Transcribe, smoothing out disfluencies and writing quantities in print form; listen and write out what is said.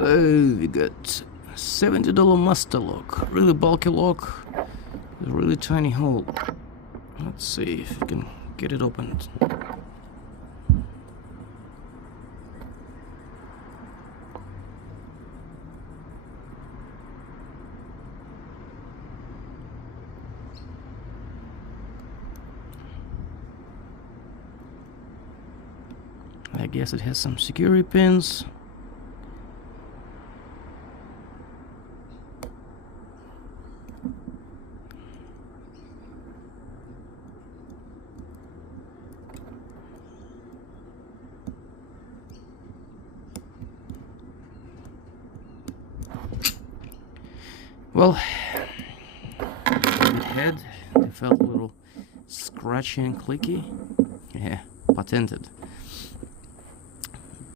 So we got $70 master lock, really bulky lock, with a really tiny hole. Let's see if we can get it opened. I guess it has some security pins. Well, the head, it felt a little scratchy and clicky. Yeah, patented.